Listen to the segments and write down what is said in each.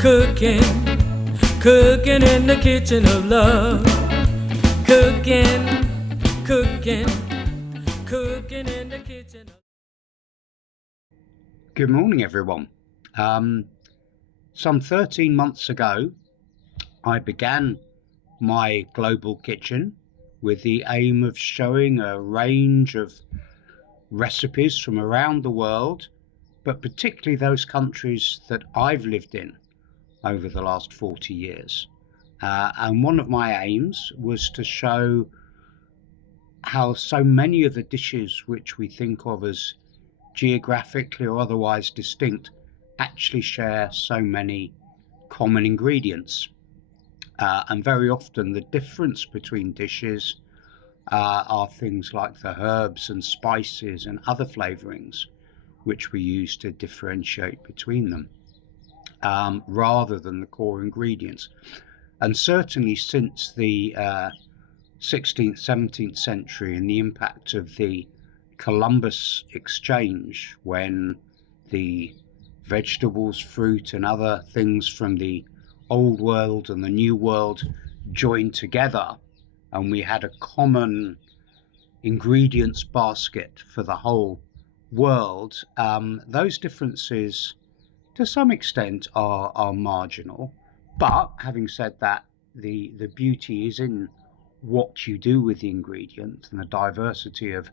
Cooking, cooking in the kitchen of love. Cooking, cooking, cooking in the kitchen of... Good morning, everyone. Some 13 months ago, I began my global kitchen with the aim of showing a range of recipes from around the world, but particularly those countries that I've lived in over the last 40 years. And one of my aims was to show how so many of the dishes which we think of as geographically or otherwise distinct actually share so many common ingredients. And very often the difference between dishes are things like the herbs and spices and other flavorings which we use to differentiate between them, rather than the core ingredients. And certainly since the 16th, 17th century and the impact of the Columbus exchange, when the vegetables, fruit and other things from the old world and the new world joined together, and we had a common ingredients basket for the whole world, those differences to some extent are marginal. But having said that, the beauty is in what you do with the ingredients, and the diversity of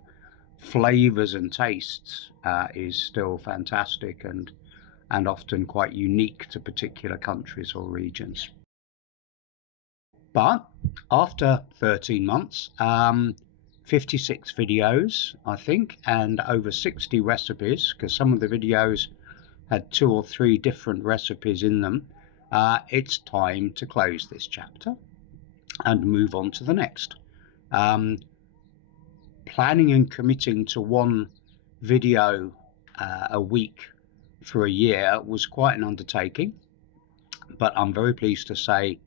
flavors and tastes is still fantastic and often quite unique to particular countries or regions. But after 13 months, 56 videos, I think, and over 60 recipes, because some of the videos had 2 or 3 different recipes in them, it's time to close this chapter and move on to the next. Planning and committing to one video a week for a year was quite an undertaking, but I'm very pleased to say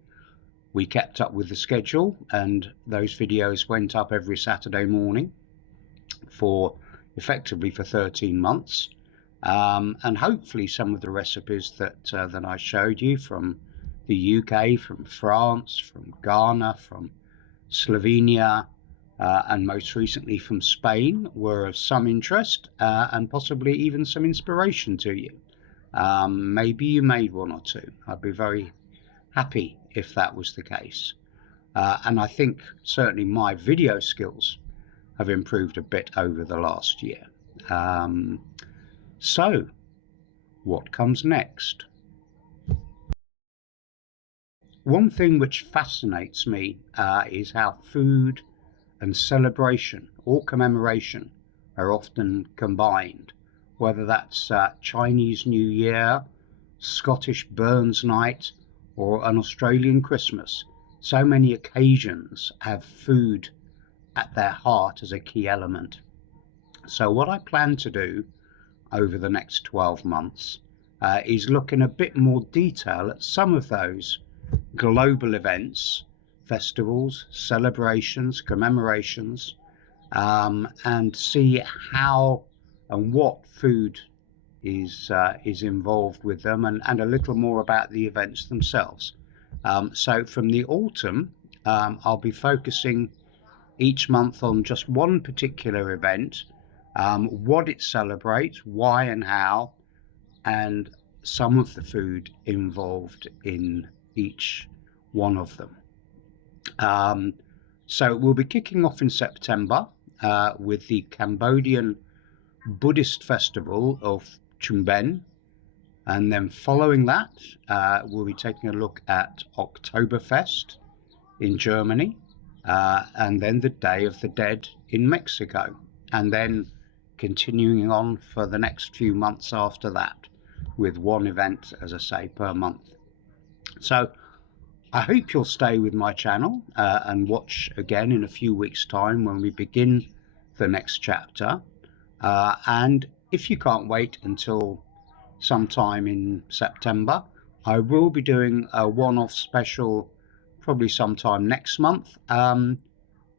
we kept up with the schedule, and those videos went up every Saturday morning for effectively for 13 months. And hopefully some of the recipes that I showed you from the UK, from France, from Ghana, from Slovenia, and most recently from Spain were of some interest, and possibly even some inspiration to you. Maybe you made 1 or 2. I'd be very happy if that was the case. And I think certainly my video skills have improved a bit over the last year. So what comes next? One thing which fascinates me is how food and celebration or commemoration are often combined, whether that's Chinese New Year, Scottish Burns Night, or an Australian Christmas. So many occasions have food at their heart as a key element. So what I plan to do over the next 12 months is look in a bit more detail at some of those global events, festivals, celebrations, commemorations, and see how and what food is involved with them, and a little more about the events themselves. So from the autumn, I'll be focusing each month on just one particular event, what it celebrates, why and how, and some of the food involved in each one of them. So we'll be kicking off in September with the Cambodian Buddhist festival of Chumben, and then following that we'll be taking a look at Oktoberfest in Germany, and then the Day of the Dead in Mexico, and then continuing on for the next few months after that with one event, as I say, per month. So I hope you'll stay with my channel and watch again in a few weeks' time when we begin the next chapter. And if you can't wait until sometime in September, I will be doing a one-off special probably sometime next month,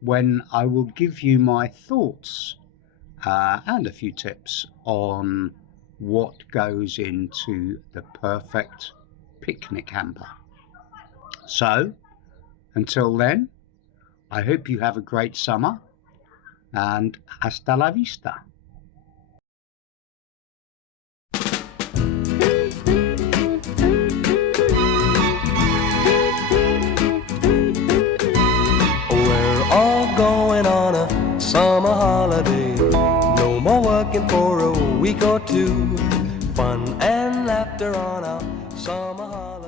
when I will give you my thoughts and a few tips on what goes into the perfect picnic hamper. So, until then, I hope you have a great summer, and hasta la vista. We're all going on a summer holiday. No more working for a week or two. Fun and laughter on our summer holiday.